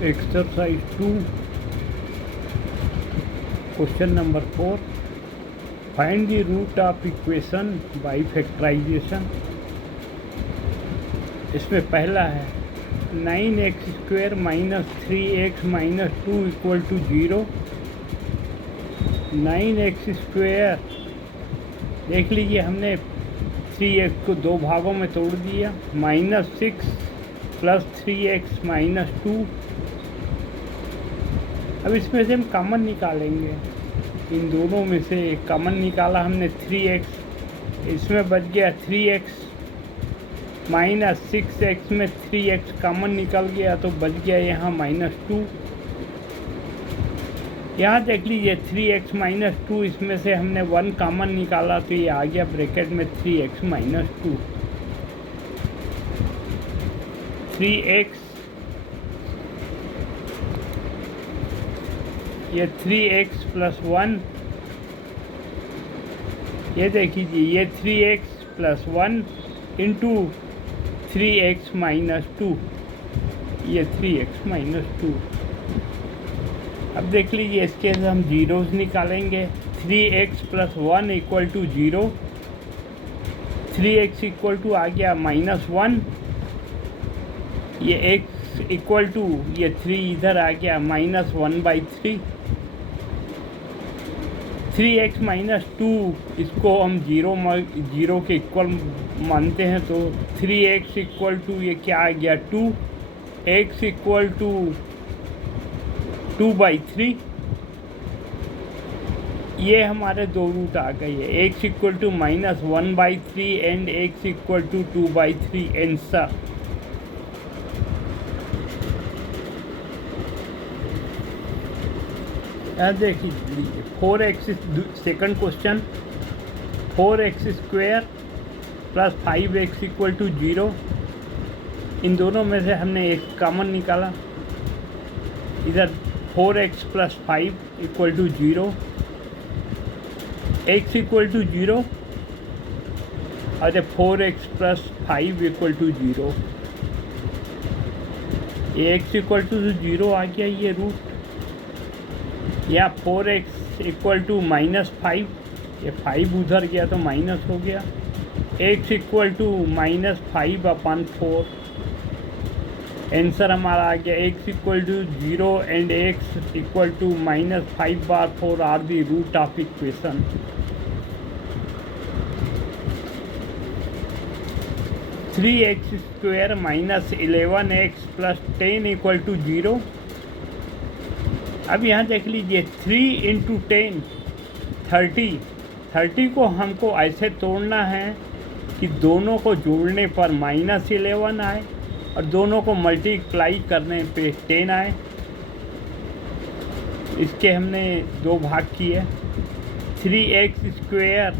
Exercise 2, question number 4. Find the root of equation by factorization. इसमें पहला है 9x² minus 3x minus 2 equal to 0। 9x², देख लीजिए हमने 3x को दो भागों में तोड़ दिया, -6 प्लस 3x माइनस 2। अब इसमें से हम कॉमन निकालेंगे, इन दोनों में से कॉमन निकाला हमने 3x, इसमें बच गया 3x माइनस 6x में 3x कॉमन निकल गया तो बच गया यहाँ -2। यहाँ देख लीजिए 3x माइनस 2, इसमें से हमने 1 कॉमन निकाला तो ये आ गया ब्रैकेट में 3x माइनस 2। 3x, ये 3x प्लस 1, ये देखिए ये 3x plus 1 into 3x minus 2, ये 3x माइनस 2। अब देख लीजिए इसके अंदर हम जीरोस निकालेंगे। 3x plus 1 equal to 0, 3x equal to आ गया -1, ये x इक्वल टू ये 3 इधर आ गया -1/3। 3x माइनस 2 इसको हम जीरो के इक्वल मानते हैं तो 3x इक्वल टू ये क्या आ गया 2, x इक्वल टू 2/3। ये हमारे दो रूट आ गए है, x equal to -1/3 and x equal to 2/3 answer. देखिए 4x, second question, 4x² plus 5x equal to 0। इन दोनों में से हमने एक कॉमन निकाला, इधर 4x plus 5 equal to 0, x equal to 0 और 4x प्लस 5 इक्वल टू 0। ये x इक्वल टू 0 आ गया ये रूट, या 4x इक्वल टू -5, ये 5 उधर गया तो माइनस हो गया, x इक्वल टू -5/4। आंसर हमारा आ गया x equal to 0 and x equal to -5/4 are the root of equation. Three x² minus 11x plus 10 equal to 0। अब यहाँ देख लीजिए 3 इंटू 10 30 को हमको ऐसे तोड़ना है कि दोनों को जोड़ने पर -11 आए और दोनों को मल्टीप्लाई करने पे 10 आए। इसके हमने दो भाग किए। 3x²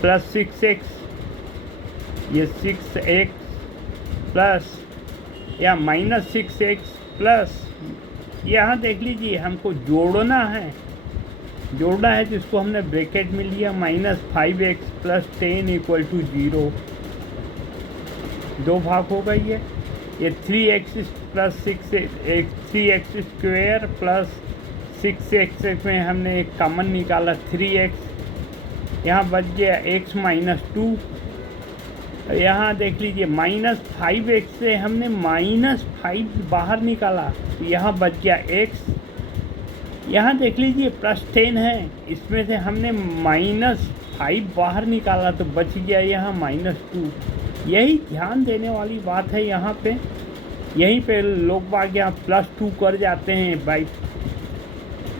प्लस 6x, ये 6x प्लस या -6x प्लस, यहाँ देख लीजिए हमको जोड़ना है तो इसको हमने ब्रैकेट में लिया -5x प्लस 10 इक्वल टू 0। दो भाग हो गई है। ये 3x plus 6x, 3x² plus 6x में हमने एक कॉमन निकाला 3x, यहाँ बच गया x माइनस 2। यहाँ देख लीजिए -5x से हमने -5 बाहर निकाला, यहाँ बच गया x। यहाँ देख लीजिए +10 है, इसमें से हमने -5 बाहर निकाला तो बच गया यहाँ -2। यही ध्यान देने वाली बात है यहाँ पे। यहीं पे लोग बाग यहाँ +2 कर जाते हैं भाई,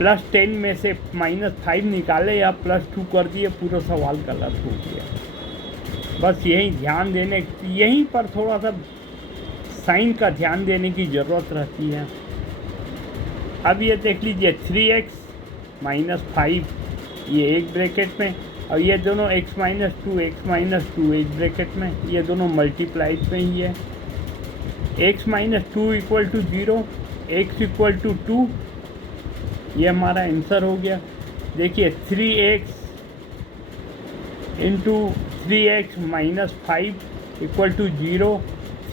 +10 में से -5 निकाले या +2 कर दिए, पूरा सवाल गलत हो गया। बस यही ध्यान देने, यहीं पर थोड़ा सा साइन का ध्यान देने की ज़रूरत रहती है। अब ये देख लीजिए 3x माइनस 5 ये एक ब्रैकेट में, और ये दोनों x माइनस 2 एक ब्रैकेट में, ये दोनों मल्टीप्लाइड में ही है। x minus 2 equal to 0, x equal to 2, ये हमारा आंसर हो गया। देखिए 3x into 3x minus 5 equal to 0,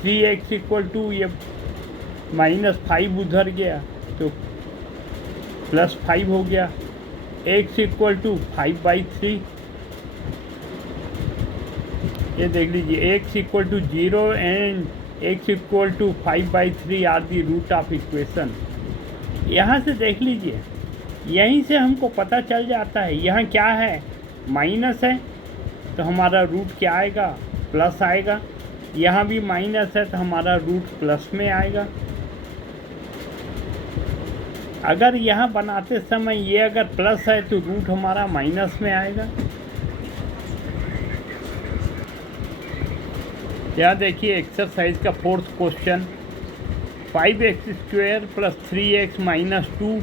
3x equal to ये -5 उधर गया तो +5 हो गया, x इक्वल टू 5/3। ये देख लीजिए x equal to 0 and x equal to 5/3 are the root of equation. यहाँ से देख लीजिए, यहीं से हमको पता चल जाता है यहाँ क्या है, माइनस है तो हमारा रूट क्या आएगा, प्लस आएगा। यहाँ भी माइनस है तो हमारा रूट प्लस में आएगा। अगर यहाँ बनाते समय ये अगर प्लस है तो रूट हमारा माइनस में आएगा। यहाँ देखिए एक्सरसाइज का 4th क्वेश्चन, 5x² + 3x - 2।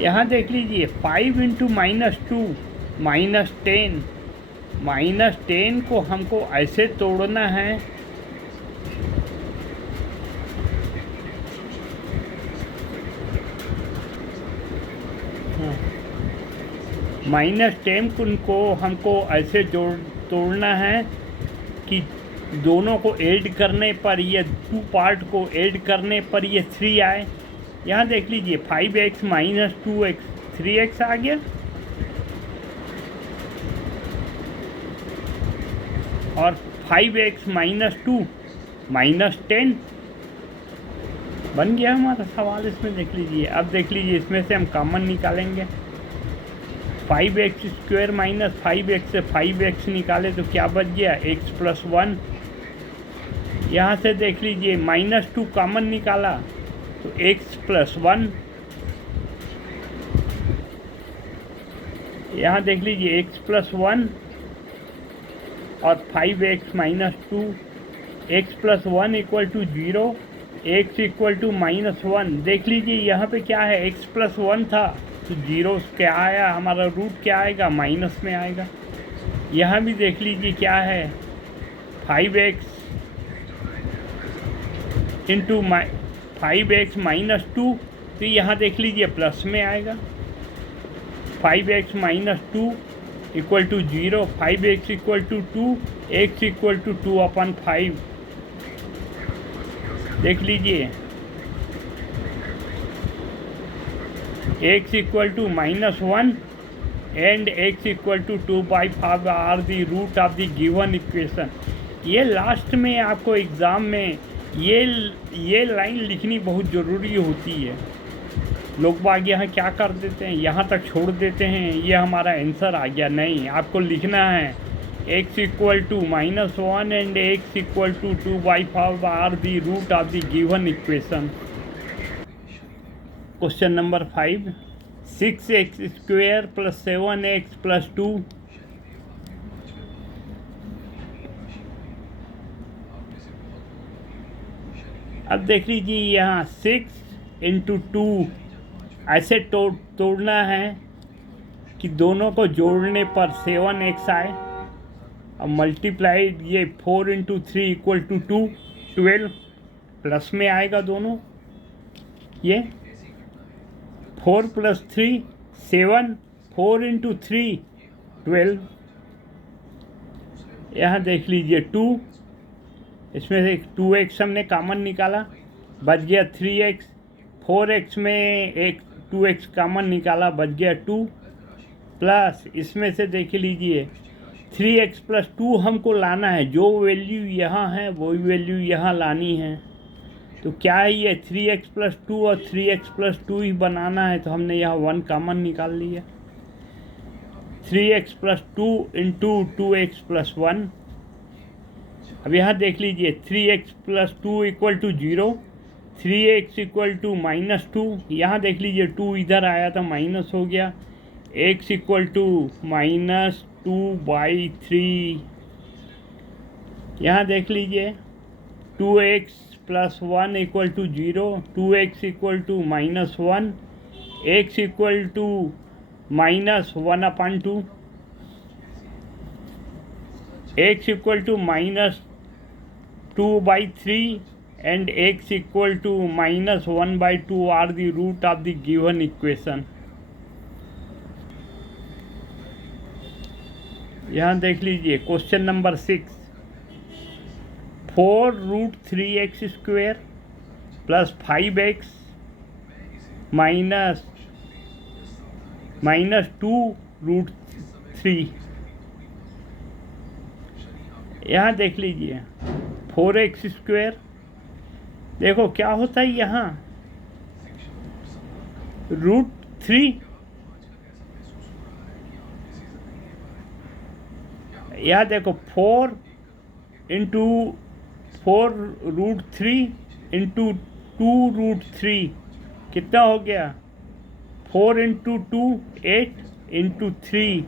यहाँ देख लीजिए 5 × -2 -10। -10 को हमको ऐसे तोड़ना है -10 को हमको ऐसे तोड़ना है कि दोनों को ऐड करने पर ये 2 पार्ट को ऐड करने पर ये 3 आए। यहाँ देख लीजिए 5x - 2x 3x आ गया, और 5x - 2 -10 बन गया हमारा सवाल। इसमें देख लीजिए, अब देख लीजिए इसमें से हम कॉमन निकालेंगे। 5x² - 5x से 5x निकाले तो क्या बच गया, x + 1। यहाँ से देख लीजिए -2 कॉमन निकाला तो x + 1। यहाँ देख लीजिए x + 1 और 5x - 2, x + 1 = 0, x = -1। देख लीजिए यहाँ पे क्या है, x + 1 था तो 0 क्या आया, हमारा रूट क्या आएगा, माइनस में आएगा। यहाँ भी देख लीजिए क्या है, 5x × 5x - 2 तो यहाँ देख लीजिए प्लस में आएगा। 5x - 2 = 0, 5x = 2, x = 2/5। देख लीजिए x = -1 and x = 2/5 are the root of the given equation. ये लास्ट में आपको एग्ज़ाम में ये लाइन लिखनी बहुत ज़रूरी होती है। लोग बाग यहाँ क्या कर देते हैं, यहाँ तक छोड़ देते हैं, ये हमारा आंसर आ गया। नहीं, आपको लिखना है x = -1 and x = 2/5 are the root of the given equation. Question number 5, 6x² + 7x + 2। अब देख लीजिए यहाँ 6 × 2 ऐसे तोड़ना है कि दोनों को जोड़ने पर 7x आए, और मल्टीप्लाइड ये 4 × 3 = 2, 12 प्लस में आएगा दोनों। ये 4 + 3 7, 4 × 3 12। यहाँ देख लीजिए 2, इसमें से 2x हमने कॉमन निकाला, बच गया 3x। 4x में एक 2x कॉमन निकाला, बच गया 2, प्लस इसमें से देख लीजिए 3x + 2 हमको लाना है। जो वैल्यू यहाँ है वही वैल्यू यहाँ लानी है। तो क्या है ये 3x + 2 और 3x + 2 ही बनाना है, तो हमने यहाँ 1 कॉमन निकाल लिया। 3x + 2 × 2x + 1। अब यहाँ देख लीजिए 3x + 2 = 0, 3x = -2। यहाँ देख लीजिए 2 इधर आया था, माइनस हो गया, x = -2/3। यहाँ देख लीजिए 2x + 1 = 0, 2x = -1, x = -1/2, x = -2/3 and x = -1/2 are the root of the given equation। यहाँ देख लीजिए question number 6, 4√3x² plus 5x minus 2√3। यहाँ देख लीजिए 4x², देखो क्या होता है यहाँ √3, यहाँ देखो 4√3 इंटू 2√3 कितना हो गया, 4 इंटू 2 8 इंटू 3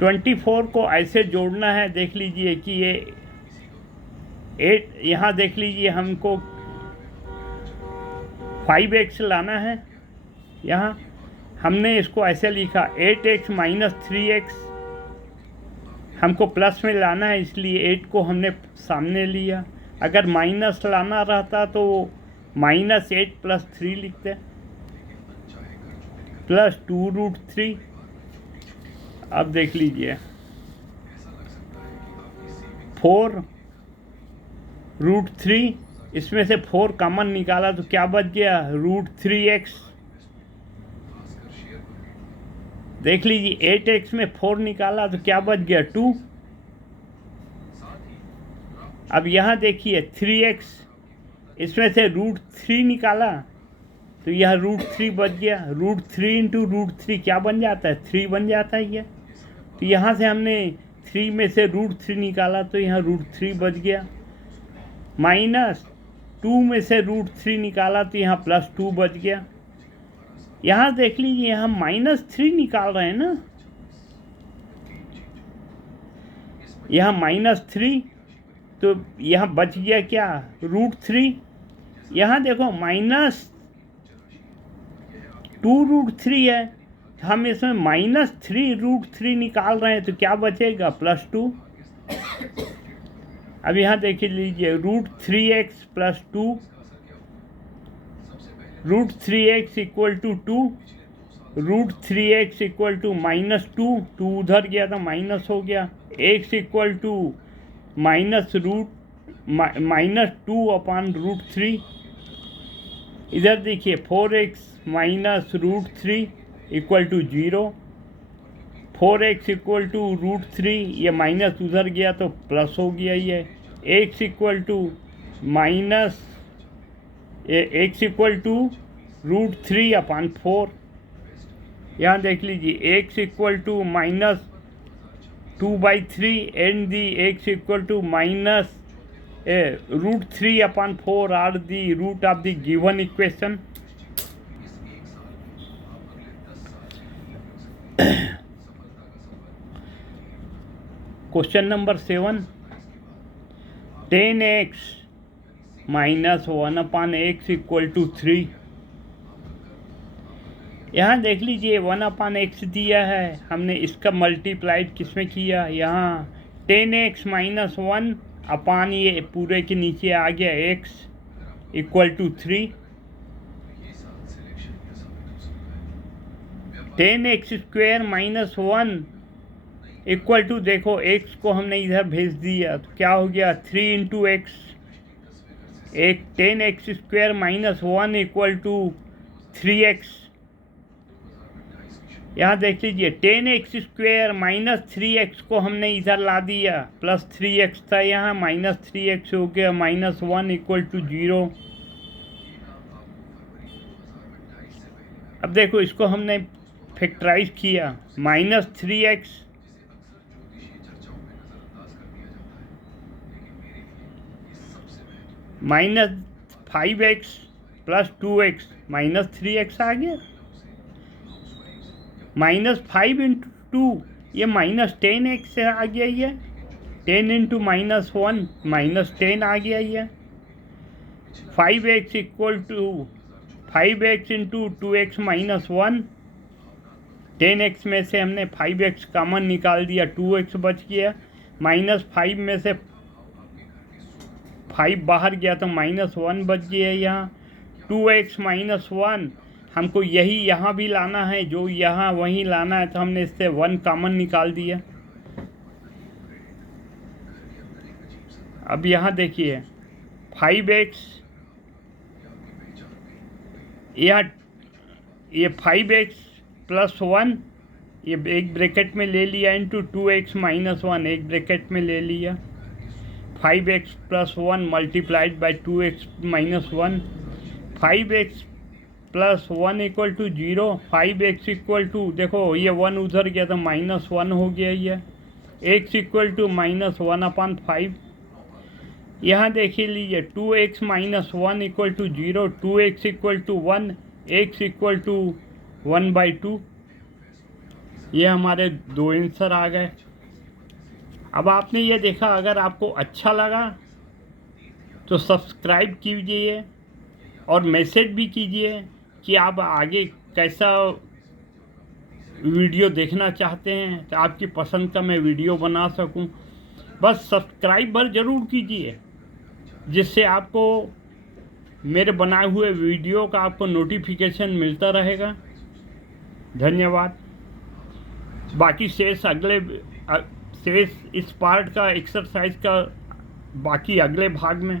24 को ऐसे जोड़ना है। देख लीजिए कि ये 8, यहाँ देख लीजिए हमको 5x लाना है। यहाँ हमने इसको ऐसे लिखा 8x माइनस 3x, हमको प्लस में लाना है इसलिए 8 को हमने सामने लिया। अगर माइनस लाना रहता तो -8 प्लस 3 लिखते, प्लस 2√3। अब देख लीजिए 4√3, इसमें से 4 कॉमन निकाला तो क्या बच गया, √3x। देख लीजिए 8x में 4 निकाला तो क्या बच गया, 2। अब यहाँ देखिए 3x, इसमें से √3 निकाला तो यह √3 बच गया। √3 इंटू √3 क्या बन जाता है, 3 बन जाता है ये। तो यहाँ से हमने 3 में से √3 निकाला तो यहाँ √3 बच गया। माइनस 2 में से √3 निकाला तो यहाँ +2 बच गया। यहाँ देख लीजिए हम -3 निकाल रहे हैं ना, यहाँ -3 तो यहाँ बच गया क्या, √3। यहाँ देखो -2√3 है, हम इसमें -3√3 निकाल रहे हैं तो क्या बचेगा, +2। अब यहाँ देख लीजिए √3x plus 2, √3x equal to 2, √3x equal to -2, 2 उधर गया था माइनस हो गया, x इक्वल टू -2/√3। इधर देखिए 4x minus √3 equal to 0, 4x equal to √3, ये माइनस उधर गया तो प्लस हो गया, ये x इक्वल टू √3/4। यहाँ देख लीजिए x equal to -2/3 and the x equal to √3/4 are the root of the given equation. Question number 7, 10x minus 1/x equal to 3। यहाँ देख लीजिए 1/x दिया है, हमने इसका मल्टीप्लाइड किस में किया, यहाँ 10x माइनस 1 अपान ये पूरे के नीचे आ गया x equal to 3। 10x² minus 1 equal to, देखो x को हमने इधर भेज दिया तो क्या हो गया, 3 into x. 10x² minus 1 equal to 3x। यहाँ देख लीजिए 10x² माइनस 3x को हमने इधर ला दिया, प्लस 3x था यहाँ, -3x हो गया, -1 इक्वल टू 0। अब देखो इसको हमने फैक्टराइज किया, -3x -5x plus 2x -3x आ गया, -5 इंटू 2 ये -10x आ गया, ये 10 इंटू -1 -10 आ गया, ये 5x equal to 5x into 2x -1। 10x में से हमने 5x कॉमन निकाल दिया, 2x बच गया, -5 में से 5 बाहर गया तो -1 बच गया। यहाँ 2x -1 हमको यही यहाँ भी लाना है, जो यहाँ वहीं लाना है, तो हमने इससे 1 कॉमन निकाल दिया। अब यहाँ देखिए 5x, यहाँ ये 5x प्लस 1 ये एक ब्रैकेट में ले लिया इंटू 2x माइनस 1 एक ब्रैकेट में ले लिया, 5x plus 1 multiplied by 2x minus 1, 5x plus 1 equal to 0, 5x equal to, देखो ये 1 उधर गया तो माइनस 1 हो गया, ये x इक्वल टू माइनस 1/5। यहाँ देखिए लीजिए 2x minus 1 equal to 0, 2x equal to 1, x equal to 1/2। ये हमारे दो आंसर आ गए। अब आपने ये देखा, अगर आपको अच्छा लगा तो सब्सक्राइब कीजिए और मैसेज भी कीजिए कि आप आगे कैसा वीडियो देखना चाहते हैं, तो आपकी पसंद का मैं वीडियो बना सकूं। बस सब्सक्राइब ज़रूर कीजिए, जिससे आपको मेरे बनाए हुए वीडियो का आपको नोटिफिकेशन मिलता रहेगा। धन्यवाद। बाकी शेष इस पार्ट का एक्सरसाइज का बाकी अगले भाग में।